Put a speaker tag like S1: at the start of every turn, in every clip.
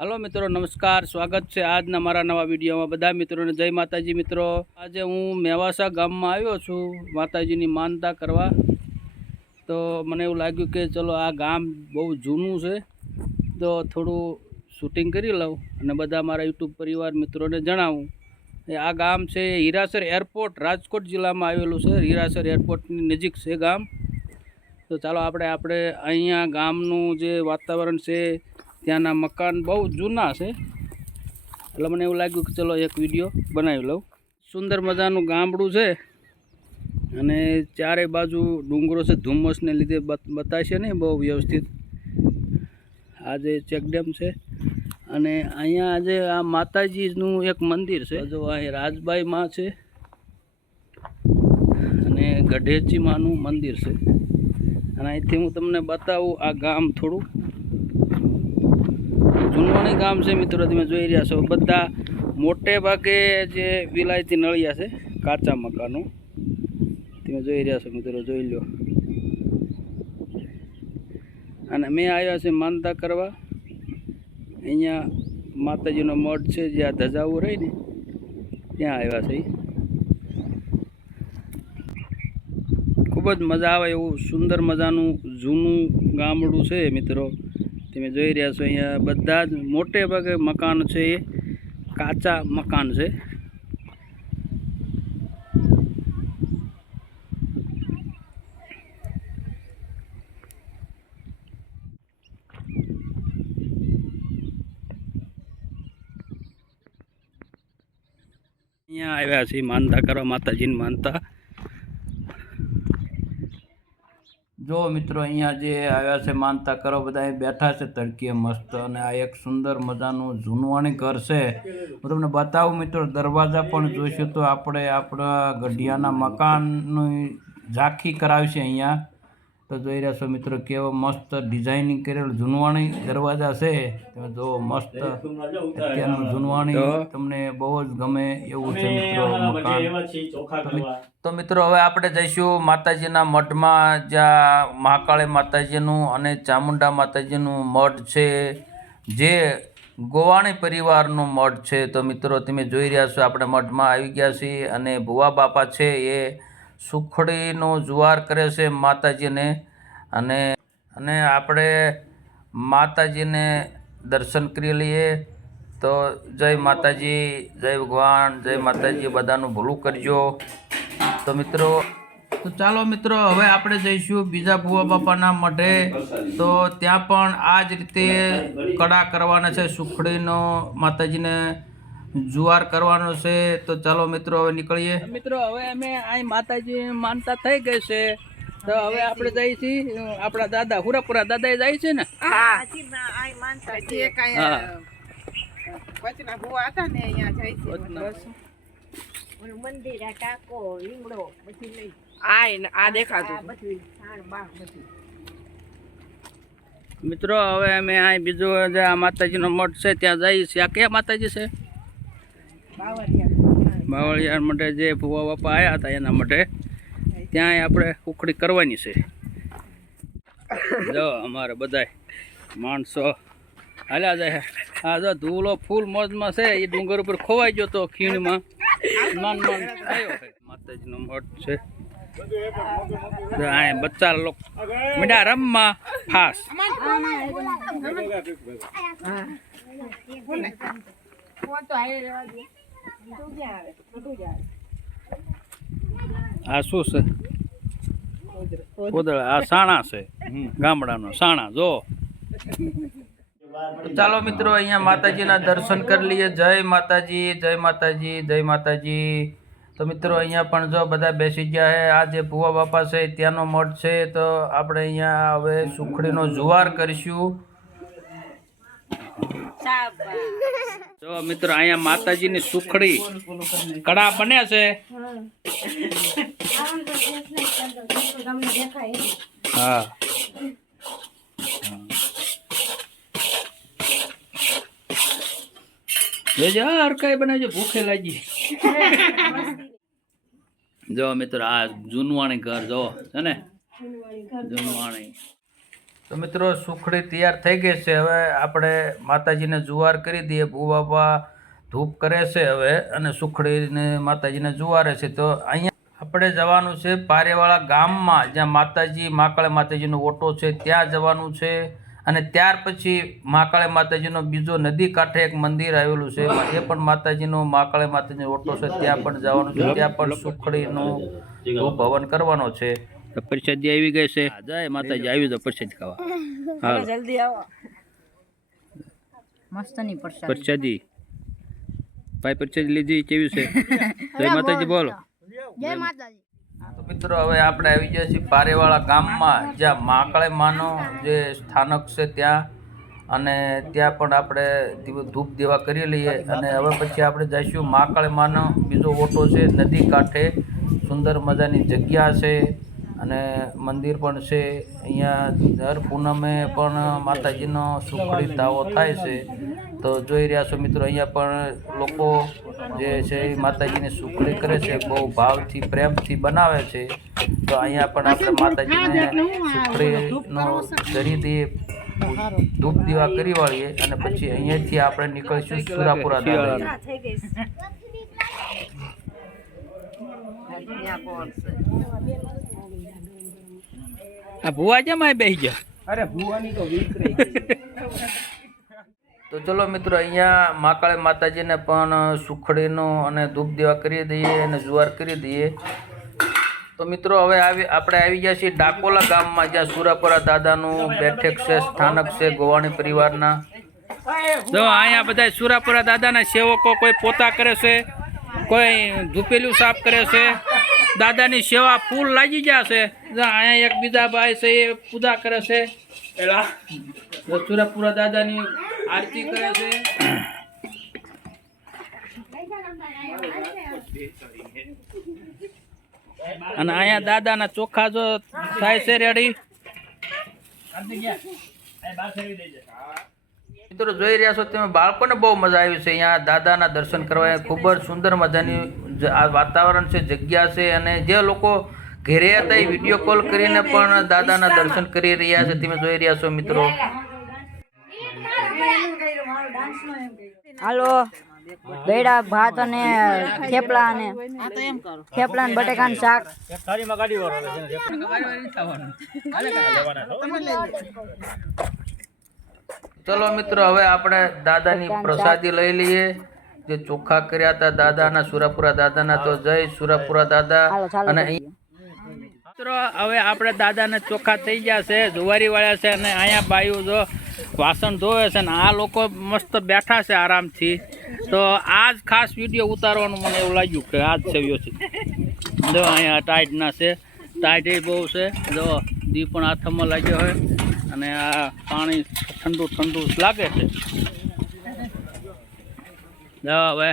S1: હાલો મિત્રો, નમસ્કાર, સ્વાગત છે આજના મારા નવા વિડીયોમાં. બધા મિત્રોને જય માતાજી મિત્રો. આજે હું મેવાસા ગામમાં આવ્યો છું માતાજીની માનતા કરવા. તો મને એવું લાગ્યું કે ચલો આ ગામ બહુ જૂનું છે. તો થોડું શૂટિંગ કરી લઉં અને બધા મારા યુટ્યુબ પરિવાર મિત્રોને જણાવું. એ આ ગામ છે હીરાસર એરપોર્ટ, રાજકોટ જિલ્લામાં આવેલું છે. હીરાસર એરપોર્ટની નજીક છે ગામ. તો ચાલો આપણે આપણે અહીંયા ગામનું જે વાતાવરણ છે ત્યાંના મકાન બહુ જૂના છે. એટલે મને એવું લાગ્યું કે ચલો એક વીડિયો બનાવી લઉં. સુંદર મજાનું ગામડું છે અને ચારે બાજુ ડુંગરો છે. ધુમ્મસને લીધે બત, બતાશે નહીં બહુ વ્યવસ્થિત. આ જે ચેકડેમ છે અને અહીંયા આજે આ માતાજીનું એક મંદિર છે. જો અહીં રાજબાઈ માં છે અને ગઢેચી માનું મંદિર છે. અને અહીંથી હું તમને બતાવું આ ગામ થોડું જૂનવાણી ગામ છે મિત્રો, તમે જોઈ રહ્યા છો. બધા મોટે ભાગે જે વિલાયતી નળિયા છે, કાચા મકાનો. તમે જોઈ રહ્યા છો મિત્રો, જોઈ લો. અને મેં આવ્યા છે માનતા કરવા. અહીંયા માતાજીનો મઠ છે, જ્યાં ધજાવું રહી ને, ત્યાં આવ્યા છે. ખૂબ જ મજા આવે એવું સુંદર મજાનું જૂનું ગામડું છે મિત્રો. તમે જોઈ રહ્યા છો અહીંયા બધા જ મોટે ભાગે મકાન છે એ. કાચા મકાન છે. અહીંયા આવ્યા છે માનતા કરવા માતાજીની માનતા. જો મિત્રો અહીંયા જે આવ્યા છે, માનતા કરો, બધા અહીં બેઠા છે, તડકીએ મસ્ત અને આ એક સુંદર મજાનું જૂનવાણી ઘર છે. હું તમને બતાવું મિત્રો, દરવાજા પણ જોઈશું તો આપણે આપણા ગઢિયાના મકાનની ઝાંખી કરાવશે અહીંયા. તો જોઈ રહ્યા છો મિત્રો કેવો મસ્ત ડિઝાઇનિંગ કરેલું જૂનવાણી દરવાજા છે. તમે જો મસ્ત અત્યારનું જૂનવાણી. તમને બહુ જ ગમે એવું છે મિત્રો મકાન. તો મિત્રો હવે આપણે જઈશું માતાજીના મઠમાં જ્યાં મહાકાળી માતાજીનું અને ચામુંડા માતાજીનું મઠ છે. જે ગોવાણી પરિવારનું મઠ છે. તો મિત્રો તમે જોઈ રહ્યા છો આપણે મઠમાં આવી ગયા છીએ અને ભુવા બાપા છે એ સુખડીનો જુવાર કરે છે માતાજીને. અને અને આપણે માતાજીને દર્શન કરી લઈએ. તો જય માતાજી, જય ભગવાન, જય માતાજી, બધાનું ભૂલું કરજો. તો મિત્રો, તો ચાલો મિત્રો, હવે આપણે જઈશું બીજા ભુવા બાપાના મઢે. તો ત્યાં પણ આ જ રીતે કડા કરવાના છે સુખડીનો માતાજીને. જુવાર કરવાનો છે તો ચાલો મિત્રો હવે નીકળીએ. મિત્રો હવે અમે અહીં માતાજી માનતા થઈ ગઈ છે. તો હવે આપણે જઈએ છીએ આપણા દાદા હુરાપુરા દાદા જાય છે ને?
S2: ને
S3: મંદિર આ ટાંકો લીમડો બધી લઈ.
S2: આ ને આ
S3: આ
S2: દેખાતું
S3: બધું સાણ બાણ બધું.
S1: મિત્રો હવે અમે અહીં બીજું જે આ માતાજીનો મઠ છે ત્યાં જઈએ છીએ આ કયા માતાજી છે? બાવળિયાર. માટે જે ભુવા બાપા આવ્યા હતા એના માટે ત્યાં આપણે ઉખડી કરવાની છે. જો અમારે બધાય માણસો હાલ્યા જાય. આ જો ધૂલો ફૂલ મોજમાં છે એ ડુંગર ઉપર ખોવાઈ ગયો તો ખીણમાં. માન માન આવ્યો માતાજીનો મઠ છે. બચ્ચા લોકો મીડા રમવા ફાસ.
S3: ફોન તો હારે રહેવા દે.
S1: આ શું છે? કોદળા આ સાણા છે. ગામડાનો સાણા. જો. ચાલો મિત્રો અહીંયા માતાજીના દર્શન કરી લઈએ. જય માતાજી જય માતાજી જય માતાજી. તો મિત્રો અહીંયા પણ જો બધા બેસી ગયા છે આ જે ભુવા બાપા છે ત્યાંનો મઠ છે. તો આપણે અહીંયા હવે સુખડીનો જુવાર કરીશું. જો મિત્રો, અહીંયા માતાજીની સુખડી કડા બને છે. હા. હર કઈ બનાવજો ભૂખે લાગી. જો, મિત્રો, આ જૂનવાણી ઘર, જો, છે ને? જૂનવાણી.
S4: તો મિત્રો, સુખડી તૈયાર થઈ ગઈ છે. હવે આપણે માતાજીને જુવાર કરી દઈએ. બુ બાપા ધૂપ કરે છે હવે અને સુખડીને માતાજીને જુવારે છે. તો અહીંયા આપણે જવાનું છે પારેવાળા ગામમાં, જ્યાં માતાજી, માકાળે માતાજીનો ઓટો છે, ત્યાં જવાનું છે. અને ત્યાર પછી મહાકાળી માતાજીનો બીજો નદી કાંઠે એક મંદિર આવેલું છે. એ પણ માતાજીનો મહાકાળી માતાજીનો ઓટો છે. ત્યાં પણ જવાનું છે. ત્યાં પણ સુખડીનું હવન કરવાનો છે. તો પ્રસાદી આવી ગઈ છે. જાય માતાજી આવી તો પ્રસાદ ખાવા. હા
S5: જલ્દી આવો. મસ્તની પ્રસાદ.
S4: પ્રસાદી. ભાઈ પ્રસાદી લીધી કેવી છે? જય માતાજી બોલો.
S5: જય માતાજી.
S4: તો મિત્રો હવે આપણે આવી ગયા છીએ પારેવાળા ગામમાં જ્યાં માકળે માનો જે સ્થાનક છે ત્યાં. અને ત્યાં પણ આપણે ધૂપ દેવા કરી લઈએ. અને હવે પછી આપણે જઈશું માકળે માનો. બીજો ઓટો છે નદી કાંઠે. સુંદર મજાની જગ્યા છે. અને મંદિર પણ છે. અહીંયા દર પૂનમે પણ માતાજીનો સુખડી દાવો થાય છે. તો જોઈ રહ્યા છો મિત્રો, અહીંયા પણ લોકો જે છે એ માતાજીની સુખડી કરે છે, બહુ ભાવથી, પ્રેમથી બનાવે છે. તો અહીંયા પણ આપણે માતાજીને સુખડીનો દઈએ ધૂપ દીવા કરી વાળીએ અને પછી અહીંયાથી આપણે નીકળીશું સુરાપુરા દાદા આ ભુવા કેમ આ બેસી ગયા.
S1: અરે ભુવાની તો વીક રહી
S4: તો ચલો મિત્રો અહીંયા માકાળે માતાજીને પણ સુખડીનો અને ધૂપ દેવા કરી દઈએ અને જુવાર કરી દઈએ. તો મિત્રો હવે આવી આપણે આવી ગયા છીએ ડાકોલા ગામમાં જ્યાં સુરાપુરા દાદાનું બેઠક છે સ્થાનક છે ગોવાણી પરિવારના. જો અહીંયા બધા સુરાપુરા દાદાના સેવકો કોઈ પોતા કરે છે? કોઈ ધૂપેલું સાફ કરે છે? દાદાની સેવા ફૂલ લાગી ગયા છે. અહીંયા એક બીજા ભાઈ છે, એ પૂજા કરે છે. એલા સુરાપુરા દાદાની આરતી કરે છે. અને અહીંયા દાદાના ચોખા જો થાય છે રેડી. મિત્રો જોઈ રહ્યા છો તમે બાળકોને બહુ મજા આવી છે. અહીંયા દાદાના દર્શન કરવા ખૂબ જ સુંદર મજાની આ વાતાવરણ છે જગ્યા છે અને જે લોકો ઘેરે હતા એ વીડિયો કોલ કરીને પણ દાદાના દર્શન કરી રહ્યા છે. તમે જોઈ રહ્યા છો મિત્રો.
S5: હાલો. બેડા ભાત અને થેપલા અને થેપલા અને ને શાક.
S1: ગાડી વાળો
S4: ચલો મિત્રો હવે આપણે દાદાની પ્રસાદી લઈ લઈએ. જે ચોખ્ખા કર્યા હતા દાદાના સુરાપુરા દાદાના તો જય સુરાપુરા દાદા. અને મિત્રો હવે આપણે દાદાને ચોખ્ખા થઈ ગયા છે જુવારી વાળા છે અને અહીંયા બાયું જો વાસણ ધોવે છે ને આ લોકો મસ્ત બેઠા છે આરામથી. તો આજ ખાસ વીડિયો ઉતારવાનું મને એવું લાગ્યું કે આજ છે વ્યવસ્થિત. જો અહીંયા ટાઈટ ના છે. ટાઈટ એ બહુ છે. જો દી પણ હાથમાં લાગ્યો હોય. અને આ પાણી ઠંડુ ઠંડુ લાગે છે. હવે,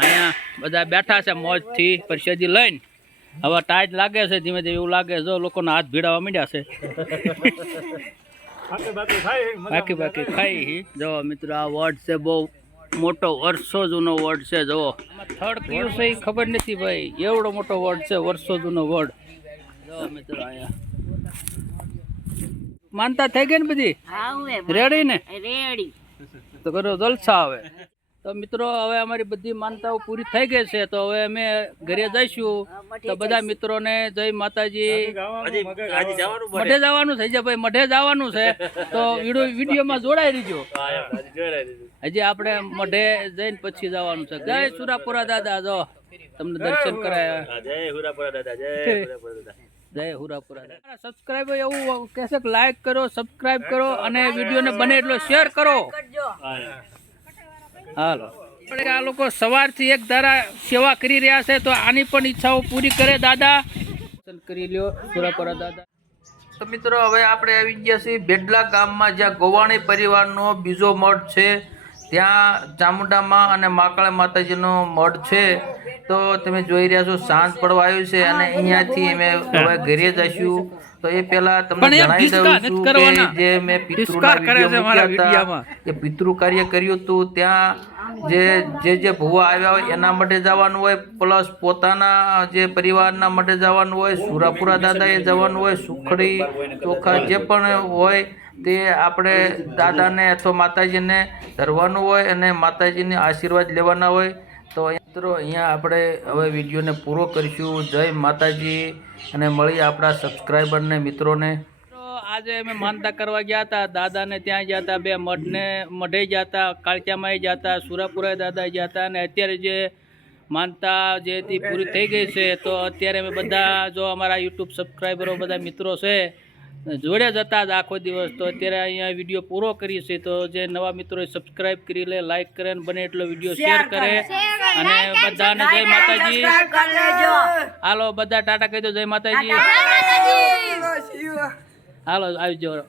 S4: અહીંયા બધા બેઠા છે મોજથી પરસેજી લઈને. હવે ટાઈટ લાગે છે, ધીમે ધીમે એવું લાગે જો લોકોના હાથ ભીડાવા માંડ્યા છે.
S1: બાકી બાકી ખાઈ
S4: જો મિત્રો, આ વોર્ડ છે બહુ મોટો, વર્ષો જૂનો વોર્ડ છે જો થર્ડ કયું છે એ ખબર નથી ભાઈ. એવડો મોટો વોર્ડ છે, વર્ષો જૂનો વોર્ડ. જો મિત્રો, અહીંયા માનતા થઈ ગઈ ને બધી? રેડી ને?
S5: રેડી
S4: તો કરો જલસા આવે. તો મિત્રો હવે અમારી બધી માનતાઓ પૂરી થઈ ગઈ છે તો હવે અમે ઘરે જઈશું. તો બધા મિત્રોને જય માતાજી. મઢે? જવાનું થઈ જાય ભાઈ મઢે જવાનું છે. તો વીડિયો વિડીયોમાં જોડાઈ રહીજો. હજી આપણે મઢે જઈને પછી જવાનું છે. જય સુરાપુરા દાદા જો. તમને દર્શન કરાયા. જય હુરાપુરા દાદા. સબસ્ક્રાઈબ એવું કહેશે કે લાઈક કરો સબસ્ક્રાઇબ કરો અને વિડીયોને બને એટલો શેર કરો. હાલો. આ લોકો સવારથી એક ધારા સેવા કરી રહ્યા છે, તો આની પણ ઈચ્છાઓ પૂરી કરે દાદા. કરી લ્યો, હુરાપુરા દાદા. તો મિત્રો, હવે આપણે આવી ગયા છીએ બેડલા ગામમાં, જ્યાં ગોવાણી પરિવારનો બીજો મઠ છે. ત્યાં ચામુંડામાં અને માકાળી માતાજીનો મઢ છે તો તમે જોઈ રહ્યા છો સાંજ પડવા આવ્યું છે અને અહીંયાથી અમે હવે ઘરે જઈશું તો એ પહેલા તમને જણાવી દઉં છું કે જે મેં પિતૃના વીડિયો મૂક્યા હતા એ પિતૃ કાર્ય કર્યું હતું. ત્યાં
S1: જે જે જે ભૂવા આવ્યા હોય એના માટે જવાનું હોય પ્લસ પોતાના જે પરિવારના માટે જવાનું હોય સુરાપુરા દાદાએ જવાનું હોય સુખડી ચોખા જે પણ હોય તે આપણે દાદાને અથવા માતાજીને ધરવાનું હોય અને માતાજીને આશીર્વાદ લેવાના હોય, તો મિત્રો અહીંયા આપણે હવે વિડીયોને પૂરો કરીશું. જય માતાજી અને મળી આપણા સબસ્ક્રાઈબરને મિત્રોને. આજે અમે માનતા કરવા ગયા હતા. દાદાને ત્યાં ગયા હતા, બે મઢને, મઢે ગયા હતા, કાળચામાં ગયા હતા સુરાપુરા દાદા ગયા હતા અને અત્યારે જે માનતા જે પૂરી થઈ ગઈ છે. તો અત્યારે અમે બધા જો અમારા યુટ્યુબ સબસ્ક્રાઈબરો બધા મિત્રો છે જોડે જ હતા જ આખો દિવસ. તો અત્યારે અહીંયા વીડિયો પૂરો કરીએ છીએ. તો જે નવા મિત્રોએ સબસ્ક્રાઇબ કરી લે લાઈક કરે અને બને એટલો વીડિયો શેર કરે. અને બધાને જય માતાજી. હાલો બધા ટાટા કહી દો જય માતાજી. હાલો આવી જાઓ